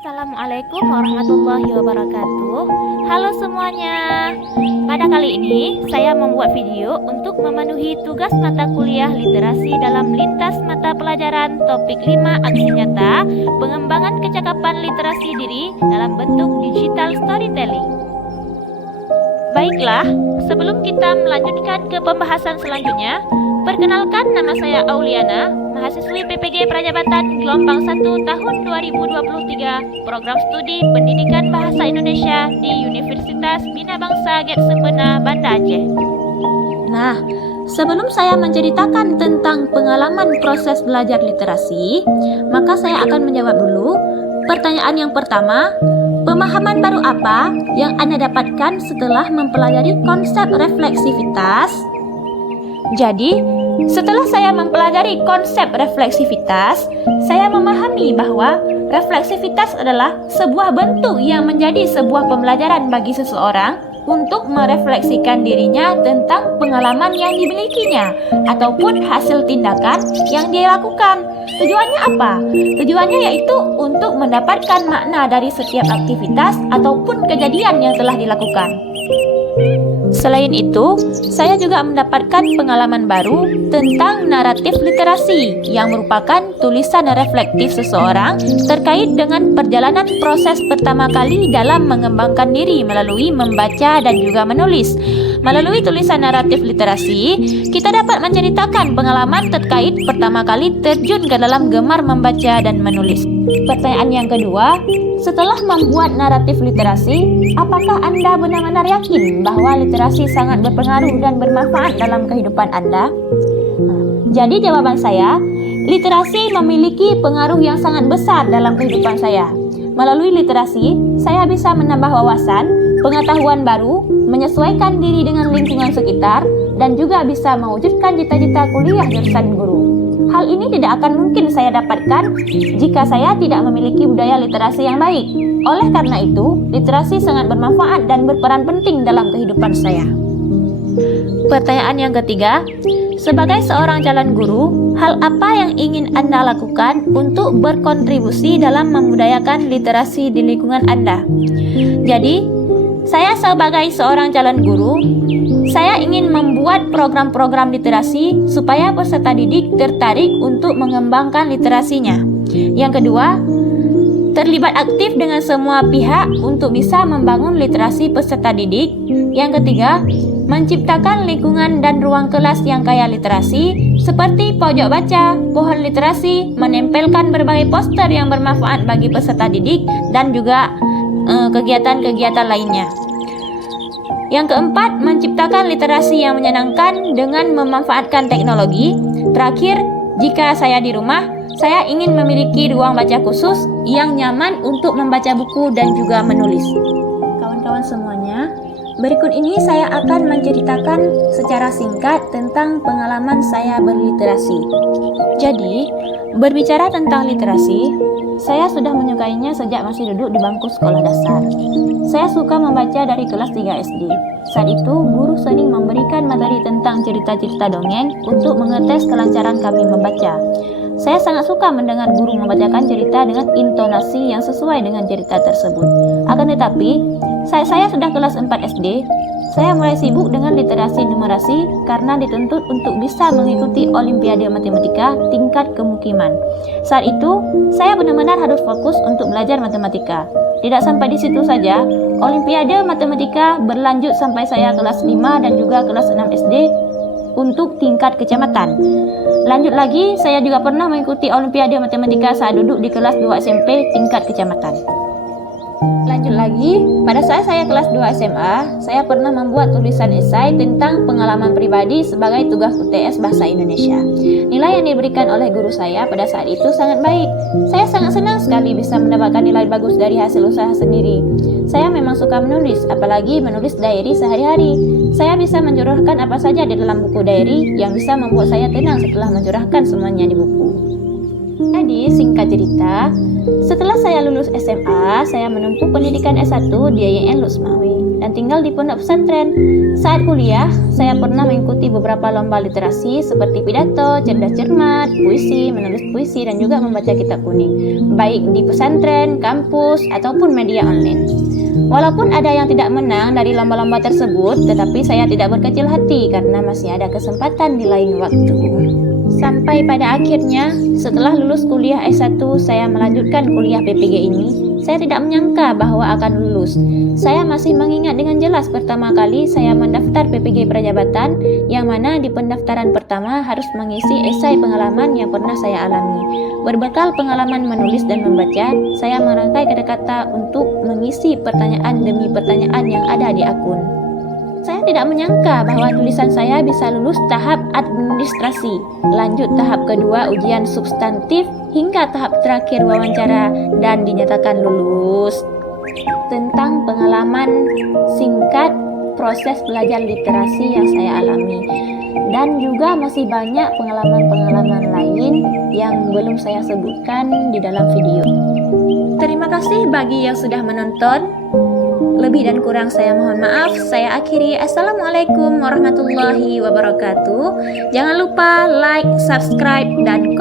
Assalamualaikum warahmatullahi wabarakatuh. Halo semuanya. Pada kali ini saya membuat video untuk memenuhi tugas mata kuliah literasi dalam lintas mata pelajaran topik 5 aksi nyata pengembangan kecakapan literasi diri dalam bentuk digital storytelling. Baiklah, sebelum kita melanjutkan ke pembahasan selanjutnya, perkenalkan, nama saya Auliana, mahasiswi PPG Prajabatan Gelombang 1 tahun 2023, Program Studi Pendidikan Bahasa Indonesia di Universitas Bina Bangsa Get Sempena, Banda Aceh. Nah, sebelum saya menceritakan tentang pengalaman proses belajar literasi, maka saya akan menjawab dulu pertanyaan yang pertama. Pemahaman baru apa yang Anda dapatkan setelah mempelajari konsep refleksivitas? Jadi, setelah saya mempelajari konsep refleksivitas, saya memahami bahwa refleksivitas adalah sebuah bentuk yang menjadi sebuah pembelajaran bagi seseorang untuk merefleksikan dirinya tentang pengalaman yang dimilikinya ataupun hasil tindakan yang dia lakukan. Tujuannya apa? Tujuannya yaitu untuk mendapatkan makna dari setiap aktivitas ataupun kejadian yang telah dilakukan. Selain itu, saya juga mendapatkan pengalaman baru tentang naratif literasi yang merupakan tulisan reflektif seseorang terkait dengan perjalanan proses pertama kali dalam mengembangkan diri melalui membaca dan juga menulis. Melalui tulisan naratif literasi, kita dapat menceritakan pengalaman terkait pertama kali terjun ke dalam gemar membaca dan menulis. Pertanyaan yang kedua, setelah membuat naratif literasi, apakah Anda benar-benar yakin bahwa literasi sangat berpengaruh dan bermanfaat dalam kehidupan Anda? Jadi jawaban saya, literasi memiliki pengaruh yang sangat besar dalam kehidupan saya. Melalui literasi, saya bisa menambah wawasan, pengetahuan baru, menyesuaikan diri dengan lingkungan sekitar, dan juga bisa mewujudkan cita-cita kuliah jurusan guru. Hal ini tidak akan mungkin saya dapatkan jika saya tidak memiliki budaya literasi yang baik. Oleh karena itu, literasi sangat bermanfaat dan berperan penting dalam kehidupan saya. Pertanyaan yang ketiga, sebagai seorang calon guru, hal apa yang ingin Anda lakukan untuk berkontribusi dalam membudayakan literasi di lingkungan Anda? Jadi, saya sebagai seorang calon guru, saya ingin membuat program-program literasi supaya peserta didik tertarik untuk mengembangkan literasinya. Yang kedua, terlibat aktif dengan semua pihak untuk bisa membangun literasi peserta didik. Yang ketiga, menciptakan lingkungan dan ruang kelas yang kaya literasi seperti pojok baca, pohon literasi, menempelkan berbagai poster yang bermanfaat bagi peserta didik dan juga kegiatan-kegiatan lainnya. Yang keempat, menciptakan literasi yang menyenangkan dengan memanfaatkan teknologi. Terakhir, jika saya di rumah, saya ingin memiliki ruang baca khusus yang nyaman untuk membaca buku dan juga menulis. Kawan-kawan semuanya, berikut ini saya akan menceritakan secara singkat tentang pengalaman saya berliterasi. Jadi, berbicara tentang literasi, saya sudah menyukainya sejak masih duduk di bangku sekolah dasar. Saya suka membaca dari kelas 3 SD. Saat itu, guru sering memberikan materi tentang cerita-cerita dongeng untuk mengetes kelancaran kami membaca. Saya sangat suka mendengar guru membacakan cerita dengan intonasi yang sesuai dengan cerita tersebut. Akan tetapi, saat saya sudah kelas 4 SD, saya mulai sibuk dengan literasi numerasi karena dituntut untuk bisa mengikuti Olimpiade Matematika tingkat kemukiman. Saat itu, saya benar-benar harus fokus untuk belajar matematika. Tidak sampai di situ saja, Olimpiade Matematika berlanjut sampai saya kelas 5 dan juga kelas 6 SD untuk tingkat kecamatan. Lanjut lagi, saya juga pernah mengikuti Olimpiade Matematika saat duduk di kelas 2 SMP tingkat kecamatan. Lanjut lagi, pada saat saya kelas 2 SMA, saya pernah membuat tulisan esai tentang pengalaman pribadi sebagai tugas UTS Bahasa Indonesia. Nilai yang diberikan oleh guru saya pada saat itu sangat baik. Saya sangat senang sekali bisa mendapatkan nilai bagus dari hasil usaha sendiri. Saya memang suka menulis, apalagi menulis diary sehari-hari. Saya bisa mencurahkan apa saja di dalam buku diary yang bisa membuat saya tenang setelah mencurahkan semuanya di buku. Jadi, singkat cerita, Setelah saya lulus SMA, saya menempuh pendidikan S1 di IAIN Lusmawi dan tinggal di pondok pesantren. Saat kuliah, saya pernah mengikuti beberapa lomba literasi seperti pidato, cerdas cermat, puisi, menulis puisi, dan juga membaca kitab kuning, baik di pesantren, kampus, ataupun media online. Walaupun ada yang tidak menang dari lomba-lomba tersebut, tetapi saya tidak berkecil hati karena masih ada kesempatan di lain waktu. Sampai pada akhirnya, setelah lulus kuliah S1, saya melanjutkan kuliah PPG ini. Saya tidak menyangka bahwa akan lulus. Saya masih mengingat dengan jelas pertama kali saya mendaftar PPG Prajabatan, yang mana di pendaftaran pertama harus mengisi esai pengalaman yang pernah saya alami. Berbekal pengalaman menulis dan membaca, saya merangkai kata-kata untuk mengisi pertanyaan demi pertanyaan yang ada di akun. Saya tidak menyangka bahwa tulisan saya bisa lulus tahap administrasi, lanjut tahap kedua ujian substantif, hingga tahap terakhir wawancara dan dinyatakan lulus. Tentang pengalaman singkat proses belajar literasi yang saya alami, dan juga masih banyak pengalaman-pengalaman lain yang belum saya sebutkan di dalam video. Terima kasih bagi yang sudah menonton. Lebih dan kurang saya mohon maaf. Saya akhiri. Assalamualaikum warahmatullahi wabarakatuh. Jangan lupa like, subscribe, dan komen.